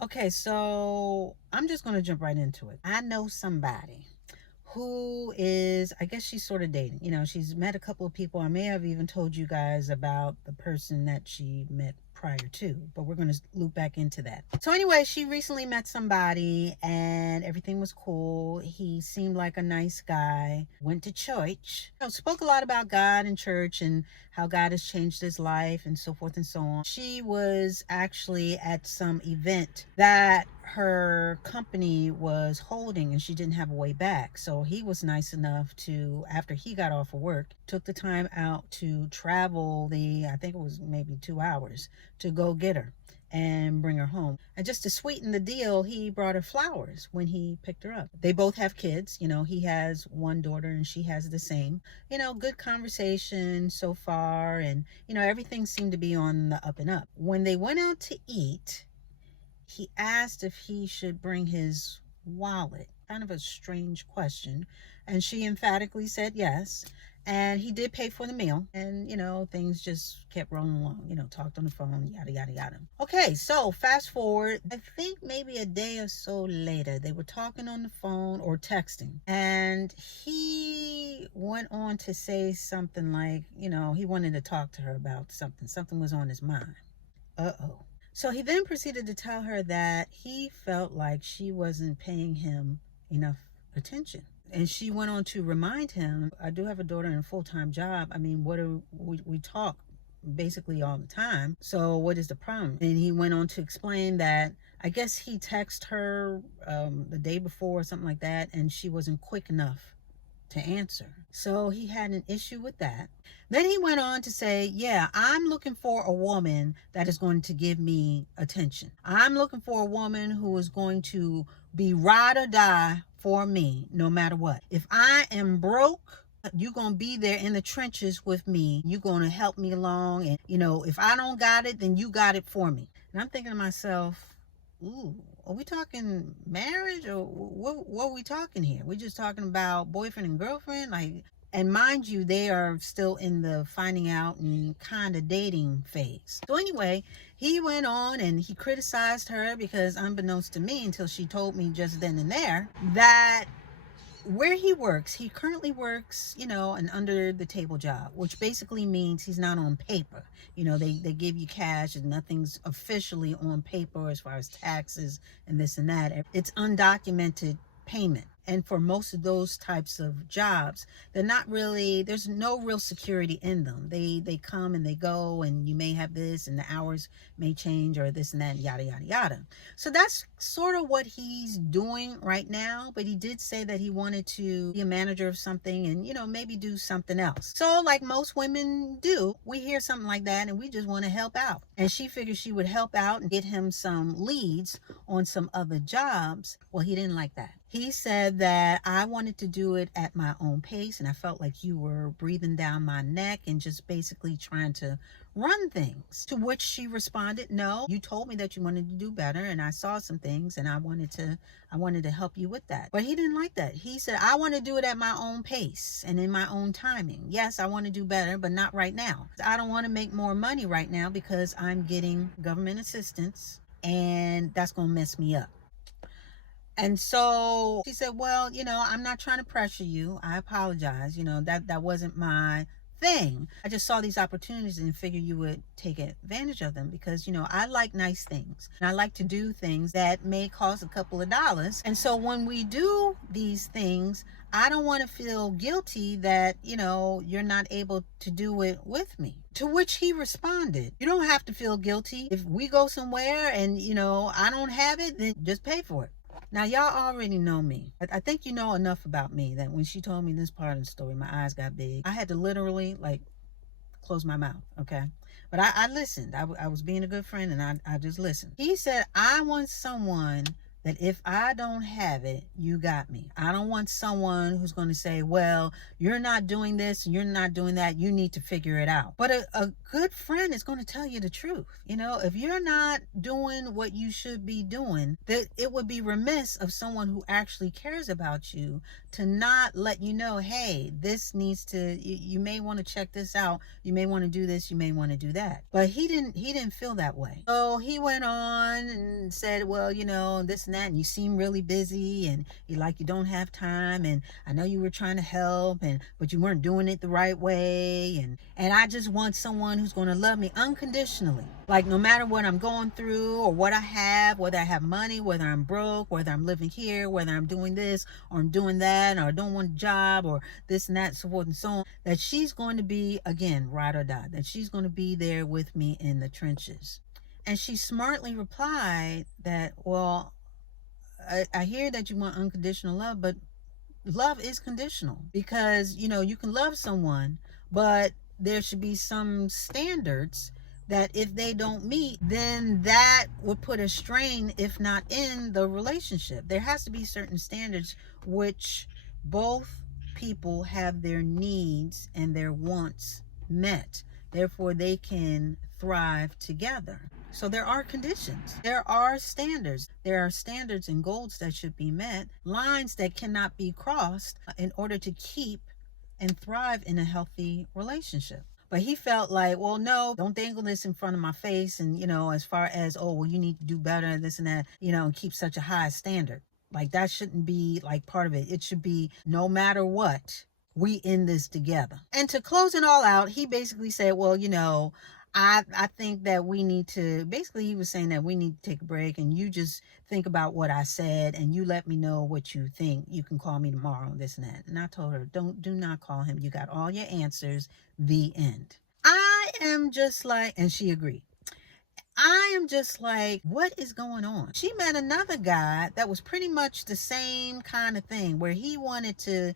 Okay, so I'm just going to jump right into it. I know somebody who is, I guess she's sort of dating. She's met a couple of people. I may have even told you guys about the person that she met prior to, but we're going to loop back into that. So anyway, she recently met somebody and everything was cool. He seemed like a nice guy, went to church, spoke a lot about God and church and how God has changed his life and so forth and so on. She was actually at some event that her company was holding and she didn't have a way back. So he was nice enough to, after he got off of work, took the time out to travel I think it was maybe 2 hours to go get her and bring her home. And just to sweeten the deal, he brought her flowers when he picked her up. They both have kids. He has one daughter and she has the same. Good conversation so far. And, everything seemed to be on the up and up. When they went out to eat, he asked if he should bring his wallet. Kind of a strange question. And she emphatically said yes. And he did pay for the meal. And, things just kept rolling along. Talked on the phone, yada, yada, yada. Okay, so fast forward. I think maybe a day or so later, they were talking on the phone or texting. And he went on to say something like, he wanted to talk to her about something. Something was on his mind. Uh-oh. So he then proceeded to tell her that he felt like she wasn't paying him enough attention. And she went on to remind him, I do have a daughter and a full-time job. I mean, we talk basically all the time. So what is the problem? And he went on to explain that I guess he texted her the day before or something like that, and she wasn't quick enough to answer. So he had an issue with that. Then he went on to say, yeah, I'm looking for a woman that is going to give me attention. I'm looking for a woman who is going to be ride or die for me no matter what. If I am broke, you're going to be there in the trenches with me. You're going to help me along. And, if I don't got it, then you got it for me. And I'm thinking to myself, ooh, are we talking marriage or what are we talking here? We're just talking about boyfriend and girlfriend? And mind you, they are still in the finding out and kind of dating phase. So anyway, he went on and he criticized her because unbeknownst to me, until she told me just then and there, that where he currently works, an under the table job, which basically means he's not on paper. They give you cash and nothing's officially on paper as far as taxes and this and that. It's undocumented payment. And for most of those types of jobs, there's no real security in them. They come and they go, and you may have this and the hours may change or this and that, and yada, yada, yada. So that's sort of what he's doing right now. But he did say that he wanted to be a manager of something and, maybe do something else. So like most women do, we hear something like that and we just want to help out. And she figured she would help out and get him some leads on some other jobs. Well, he didn't like that. He said that I wanted to do it at my own pace, and I felt like you were breathing down my neck and just basically trying to run things. To which she responded, no, you told me that you wanted to do better, and I saw some things and I wanted to help you with that. But he didn't like that. He said, I want to do it at my own pace and in my own timing. Yes, I want to do better, but not right now. I don't want to make more money right now because I'm getting government assistance and that's going to mess me up. And so she said, well, I'm not trying to pressure you. I apologize. That wasn't my thing. I just saw these opportunities and figured you would take advantage of them because, I like nice things. And I like to do things that may cost a couple of dollars. And so when we do these things, I don't want to feel guilty that, you're not able to do it with me. To which he responded, you don't have to feel guilty. If we go somewhere and, I don't have it, then just pay for it. Now, y'all already know me. I think you know enough about me that when she told me this part of the story, my eyes got big. I had to literally, close my mouth, okay? But I listened. I was being a good friend, and I just listened. He said, I want someone that if I don't have it, you got me. I don't want someone who's going to say, well, you're not doing this and you're not doing that. You need to figure it out. But a good friend is going to tell you the truth. You know, if you're not doing what you should be doing, that it would be remiss of someone who actually cares about you to not let you know, hey, this needs to, you may want to check this out. You may want to do this. You may want to do that. But he didn't feel that way. So he went on and said, well, you know, this and that, and you seem really busy and you don't have time. And I know you were trying to help, but you weren't doing it the right way. And I just want someone who's going to love me unconditionally. Like no matter what I'm going through or what I have, whether I have money, whether I'm broke, whether I'm living here, whether I'm doing this or I'm doing that, or I don't want a job or this and that, so forth and so on, that she's going to be, again, ride or die, that she's going to be there with me in the trenches. And she smartly replied that, well, I hear that you want unconditional love, but love is conditional because, you know, you can love someone, but there should be some standards that if they don't meet, then that would put a strain, if not in the relationship. There has to be certain standards which both people have their needs and their wants met. Therefore, they can thrive together. So there are conditions. There are standards. There are standards and goals that should be met, lines that cannot be crossed in order to keep and thrive in a healthy relationship. But he felt like, well, no, don't dangle this in front of my face. And, you know, as far as, oh, well, you need to do better, this and that, you know, and keep such a high standard. Like that shouldn't be like part of it. It should be no matter what, we in this together. And to close it all out, he basically said, well, you know, I think that we need to, basically he was saying that we need to take a break and you just think about what I said and you let me know what you think. You can call me tomorrow, this and that. And I told her, do not call him. You got all your answers, the end. I am just like, and she agreed. I am just like, what is going on? She met another guy that was pretty much the same kind of thing where he wanted to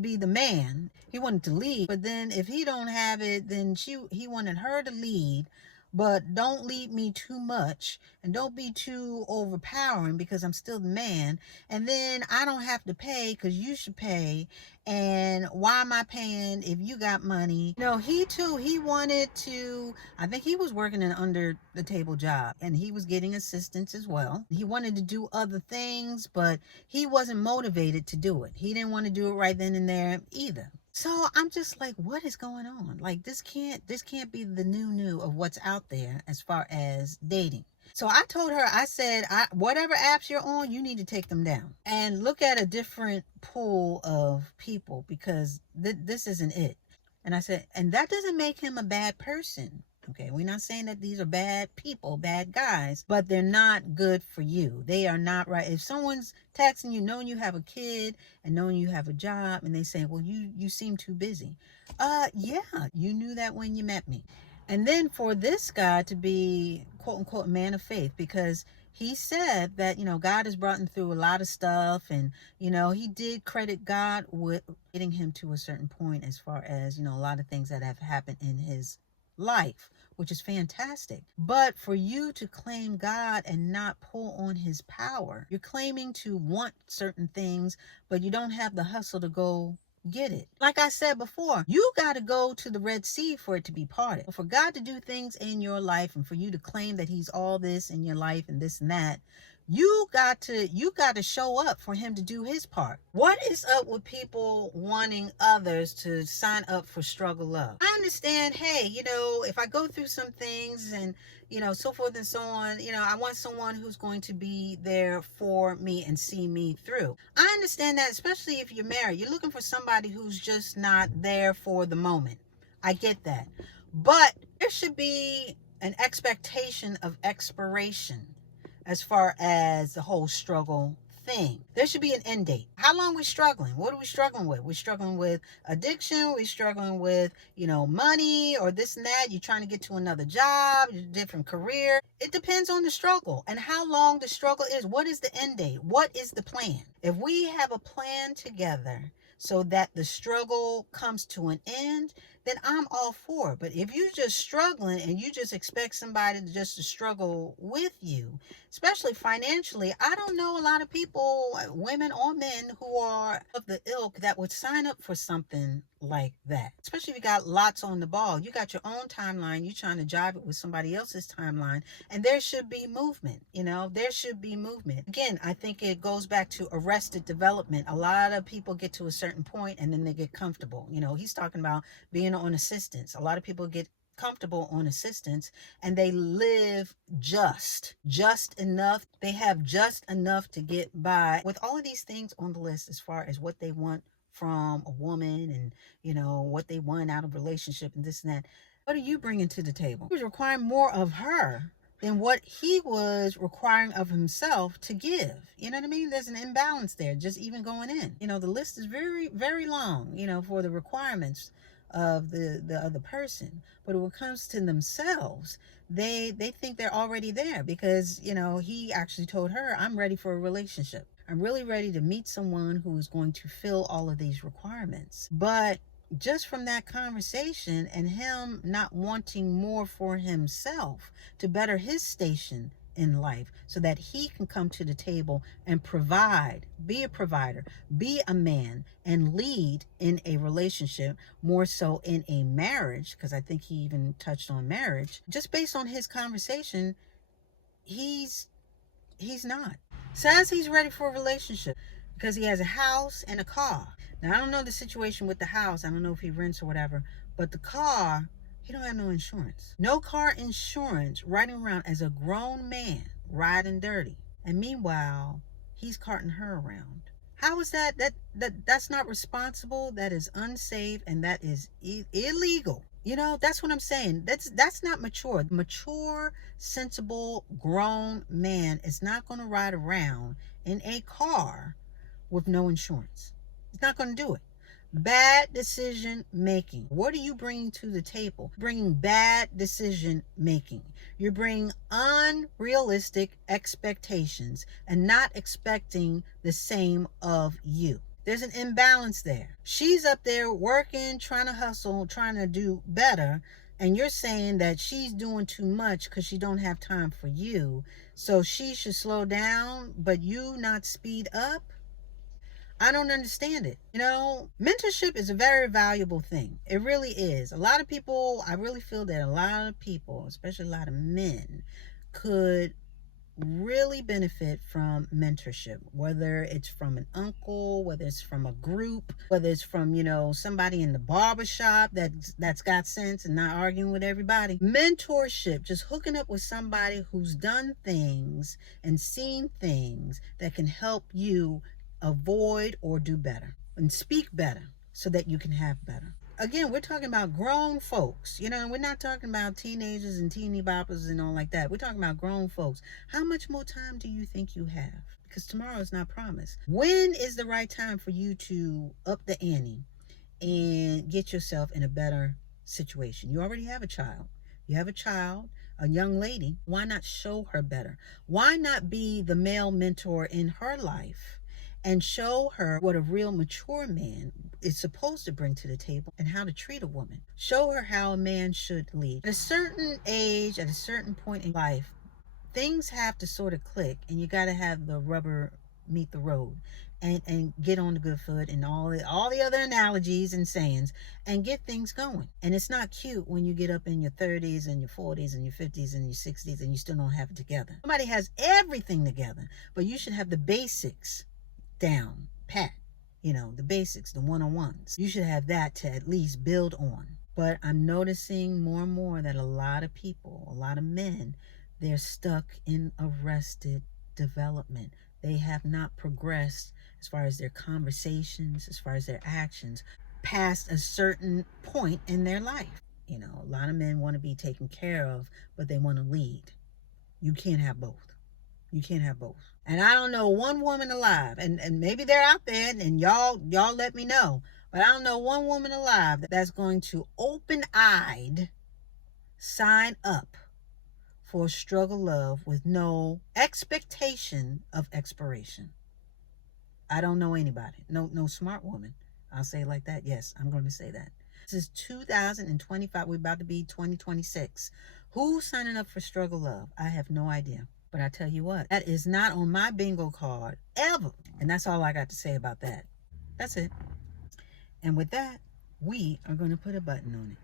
be the man. He wanted to lead, but then if he don't have it, then he wanted her to lead, but don't lead me too much and don't be too overpowering because I'm still the man. And then I don't have to pay because you should pay. And why am I paying if you got money? No, he too, he wanted to, I think he was working an under the table job and he was getting assistance as well. He wanted to do other things, but he wasn't motivated to do it. He didn't want to do it right then and there either. So I'm just like, what is going on? Like this can't be the new of what's out there as far as dating. So I told her, I said, whatever apps you're on, you need to take them down and look at a different pool of people because this isn't it. And I said, and that doesn't make him a bad person. Okay, we're not saying that these are bad people, bad guys, but they're not good for you. They are not right. If someone's texting you, knowing you have a kid and knowing you have a job, and they say, well, you seem too busy. Yeah, you knew that when you met me. And then for this guy to be, quote unquote, a man of faith, because he said that, you know, God has brought him through a lot of stuff. And, you know, he did credit God with getting him to a certain point as far as, you know, a lot of things that have happened in his life, which is fantastic. But for you to claim God and not pull on his power, you're claiming to want certain things, but you don't have the hustle to go get it. Like I said before, you got to go to the Red Sea for it to be parted. For God to do things in your life and for you to claim that he's all this in your life and this and that, you got to show up for him to do his part. What is up with people wanting others to sign up for struggle love? I understand, hey, you know, if I go through some things and, you know, so forth and so on, you know, I want someone who's going to be there for me and see me through. I understand that, especially if you're married. You're looking for somebody who's just not there for the moment. I get that. But there should be an expectation of expiration as far as the whole struggle thing. There should be an end date. How long are we struggling? What are we struggling with? We're struggling with addiction. We're struggling with, you know, money or this and that. You're trying to get to another job, a different career. It depends on the struggle and how long the struggle is. What is the end date? What is the plan? If we have a plan together so that the struggle comes to an end, then I'm all for it. But if you're just struggling and you just expect somebody to just to struggle with you, especially financially, I don't know a lot of people, women or men, who are of the ilk that would sign up for something like that. Especially if you got lots on the ball. You got your own timeline. You're trying to jive it with somebody else's timeline. And there should be movement. There should be movement. Again, I think it goes back to arrested development. A lot of people get to a certain point and then they get comfortable. He's talking about being on assistance. A lot of people get comfortable on assistance and they live just enough. They have just enough to get by with all of these things on the list as far as what they want from a woman, and what they want out of a relationship and this and that. What are you bringing to the table? He was requiring more of her than what he was requiring of himself to give. You know what I mean? There's an imbalance there, just even going in. The list is very, very long, for the requirements of the other person. But when it comes to themselves, they think they're already there because, he actually told her, I'm ready for a relationship. I'm really ready to meet someone who is going to fill all of these requirements. But just from that conversation and him not wanting more for himself to better his station in life so that he can come to the table and provide, be a provider, be a man, and lead in a relationship, more so in a marriage, because I think he even touched on marriage. Just based on his conversation, he's not. Says he's ready for a relationship because he has a house and a car. Now, I don't know the situation with the house. I don't know if he rents or whatever. But the car, he don't have no insurance. No car insurance, riding around as a grown man, riding dirty. And meanwhile, he's carting her around. How is that? That's not responsible. That is unsafe, and that is illegal. That's what I'm saying. That's not mature. Mature, sensible, grown man is not going to ride around in a car with no insurance. It's not going to do it. Bad decision making. What are you bringing to the table? Bringing bad decision making. You're bringing unrealistic expectations and not expecting the same of you. There's an imbalance there. She's up there working, trying to hustle, trying to do better, and you're saying that she's doing too much because she don't have time for you. So she should slow down, but you not speed up? I don't understand it. Mentorship is a very valuable thing. It really is. A lot of people, I really feel that a lot of people, especially a lot of men, could really benefit from mentorship, whether it's from an uncle, whether it's from a group, whether it's from somebody in the barbershop that's got sense and not arguing with everybody. Mentorship, just hooking up with somebody who's done things and seen things that can help you avoid or do better and speak better so that you can have better. Again, we're talking about grown folks. We're not talking about teenagers and teeny boppers and all like that. We're talking about grown folks. How much more time do you think you have? Because tomorrow is not promised. When is the right time for you to up the ante and get yourself in a better situation? You already have a child. You have a child, a young lady. Why not show her better? Why not be the male mentor in her life and show her what a real mature man is supposed to bring to the table and how to treat a woman? Show her how a man should lead. At a certain age, at a certain point in life, things have to sort of click, and you got to have the rubber meet the road and get on the good foot and all the other analogies and sayings and get things going. And it's not cute when you get up in your 30s and your 40s and your 50s and your 60s and you still don't have it together. Somebody has everything together, but you should have the basics down pat. The basics, the one-on-ones. You should have that to at least build on. But I'm noticing more and more that a lot of people, a lot of men, they're stuck in arrested development. They have not progressed as far as their conversations, as far as their actions, past a certain point in their life. A lot of men want to be taken care of, but they want to lead. You can't have both. You can't have both. And I don't know one woman alive, and maybe they're out there, and y'all let me know, but I don't know one woman alive that's going to open-eyed sign up for a struggle love with no expectation of expiration. I don't know anybody. No smart woman. I'll say it like that. Yes, I'm going to say that. This is 2025. We're about to be 2026. Who's signing up for Struggle Love? I have no idea. But I tell you what, that is not on my bingo card ever. And that's all I got to say about that. That's it. And with that, we are going to put a button on it.